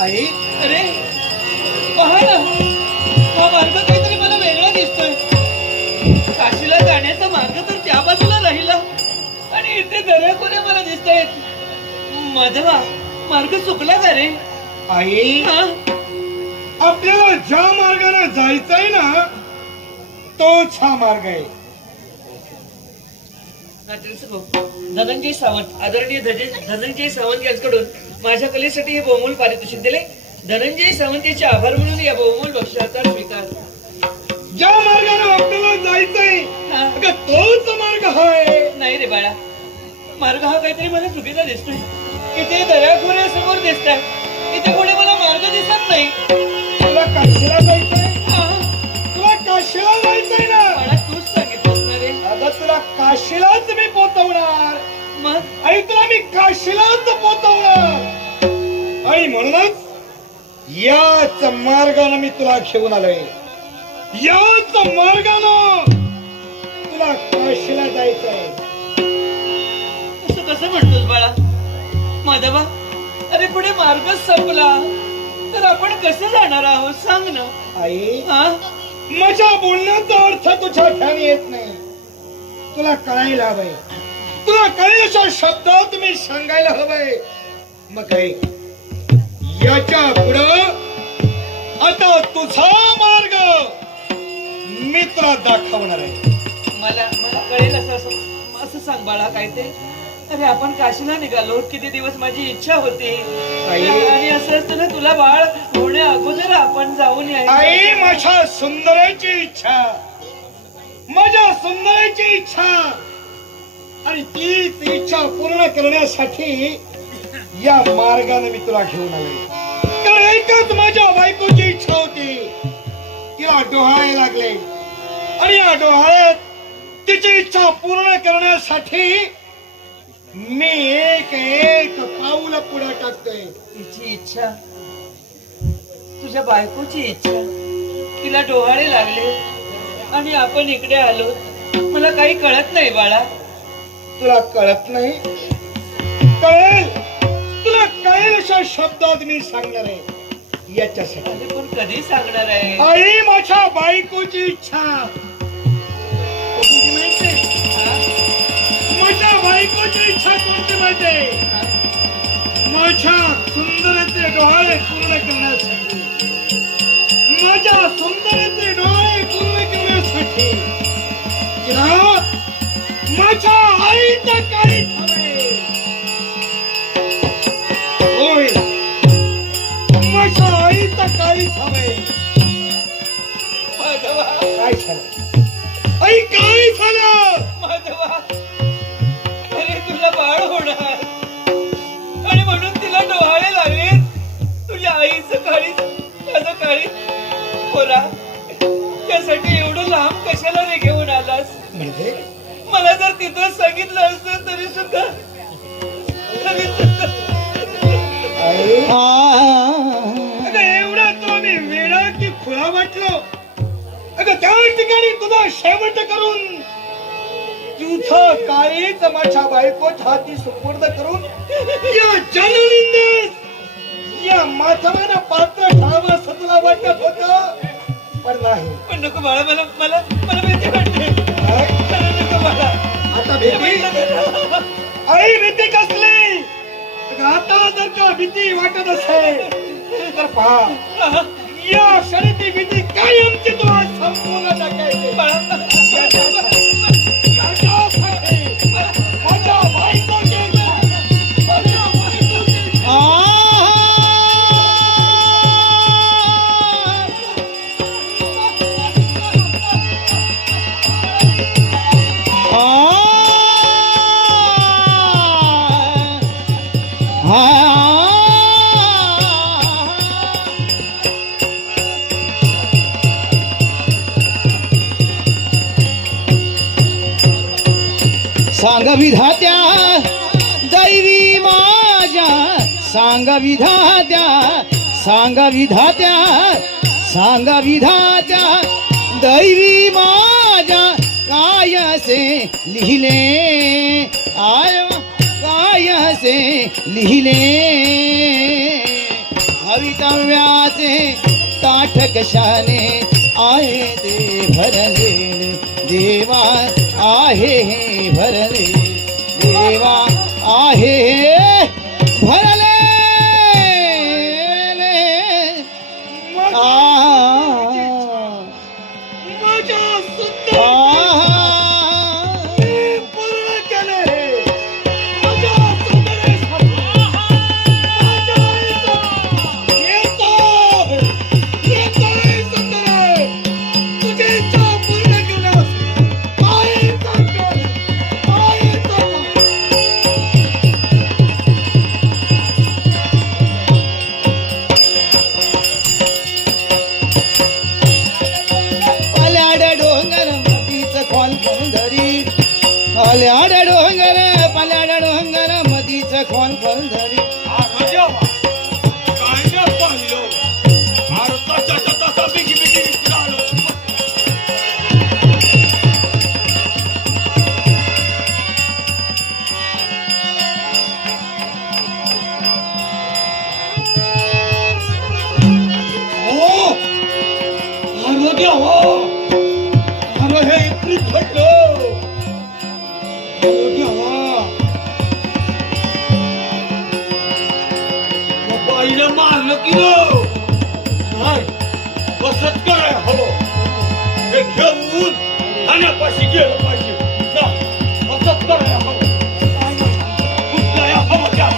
आई अरे पहा ना, हा मार्ग काहीतरी मला वेगळा दिसतोय. काशीला जाण्याचा मार्ग तर त्या बाजूला राहिला आणि इथे दऱ्याखोऱ्या मला दिसत आहेत. माधवा, मार्ग चुकला का रे? आई हा? आपल्याला ज्या मार्गाने जायचंय ना तोच हा मार्ग आहे. धनंजय सावंत, आदरणीय धनंजय सावंत यांच्याकडून माझ्या कलेसाठी हे बहुमूल्य पारितोषिक दिले. धनंजय सावंत याचे आभार म्हणून या बहुमूल्य बक्षिसाचा स्वीकार. ज्या मार्गाने आपल्याला जायचंय हा. अगं तोच मार्ग आहे. नाही रे बाळा, मार्ग हा काहीतरी मला चुकीचा दिसतोय. इथे दऱ्याखोऱ्या समोर दिसतात, इथे पुढे मला मार्ग दिसत नाही. तुला काशीला जायचंय? हा. तुला काशीला जायचंय ना? बाळा, तूच सांगितलंस ना रे. अगं तुला काशीलाच मी पोचवणार मग आणि तुला मी काशीलाच पोचवणार आणि म्हणूनच याच मार्गाने मी तुला घेऊन आलोय. याच मार्गानं तुला काशीला जायचंय. असं कसं म्हणतोस बाळा? माधवा, अरे पुढे मार्गच संपला तर आपण कसं जाणार आहोत सांग ना. आई हा? माझ्या बोलण्याचा अर्थ तुझ्या ध्यानी येत नाही. तुला कळायला हवंय, तुला कळेल अशा शब्दात मी सांगायला हवंय. मग काय याच्या पुढं आता तुझा मार्ग मी तुला दाखवणार आहे. मला मला कळेल असं सांग बाळा. काय ते? अरे आपण काशीला निघालो, किती दिवस माझी इच्छा होती आणि असं असतं ना, तुला बाळ होण्या अगोदर आपण जाऊन यायचं. आई माझ्या सुंदराची इच्छा, माझ्या सुंदराची इच्छा आणि तीच इच्छा पूर्ण करण्यासाठी या मार्गाने मी तुला घेऊन आलोय. कारण एकच माझ्या बायकोची इच्छा होती, तिला डोहाळे लागले आणि या डोहाळ्यात तिची इच्छा पूर्ण करण्यासाठी मी एक एक पाऊल पुढे टाकतोय. तिची इच्छा, तुझ्या बायकोची इच्छा, तिला डोहाळे लागले आणि आपण इकडे आलो. मला काही कळत नाही बाळा. तुला कळत नाही? कळेल, तुला कळेल अशा शब्दात मी सांगणार आहे. याच्यासाठी अरे पण कधी सांगणार आहे? आई माझ्या बायकोची इच्छा कोणती माहिती? माझ्या बायकोची इच्छा कोणती माहिती? माझ्या सुंदरचे डोळे पूर्ण करण्यासाठी, माझ्या सुंदरचे डोळे पूर्ण करण्यासाठी तिला माझ्या आईच्या काळीत हवे. होय, माझ्या आईच्या काळीत हवे. माधवा, काय झालं आई? काय झालं? माधवा, अरे तुला बाळ होणार आणि म्हणून तिला डोहाळे लागले. तुझ्या आईचं काळी, माझं काळी पोरा, त्यासाठी एवढं लांब कशाला रे घेऊन आलास? म्हणजे मला जर तिथं सांगितलं असतं तरी सुद्धा आई अगं एवढा तो मी वेडा की खुळा वाटलो? अगं त्या ठिकाणी तुझा शेवट करून तुझं काळीच माझ्या बायकोच्या हाती सुपूर्द करून या जननिंदेस या माधवानं पात्र ठाव असं तुला वाटत होतं, पण नाही. पण नको बाळा, मला मला मला भीती वाटते. नको बाळा. आता भीती? आई भीती कसली? आता जर का भीती वाटत असेल तर पहा, या क्षणी ती भीती कायमची तुला संपूर्ण टाकायची. माझ्या बायकोची सांग विधात्या दैवी माझ्या, सांग विधात्या, सांग विधात्या, सांग विधात्या दैवी माझ्या, काय असे लिहिले आय, काय असे लिहिले भवितव्याचे ताठ कशाने आहे ते भरले देवा आहे हे भरले देवा आहे हे भरले आ माझ्या सुंदर पूर्ण केले माझ्या सुंदरेसाठी माझ्या येतोय सुंदरे तुझी इच्छा पूर्ण केल्यास काय सांगतो पल्याड डोंगर मधीच खोल धरी पल्याड डोंगर पल्याड डोंगर मधीच खोल धरी काय न पाहिलं भारताच्या तसा बिगी बिगी आलो अरे हे इतकी घडलं बाईला मारलं की नाही बसत कराय हवं हे घेऊन ठाण्यापाशी गेलं पाहिजे बसत कराय हवं कुठल्या हवं त्या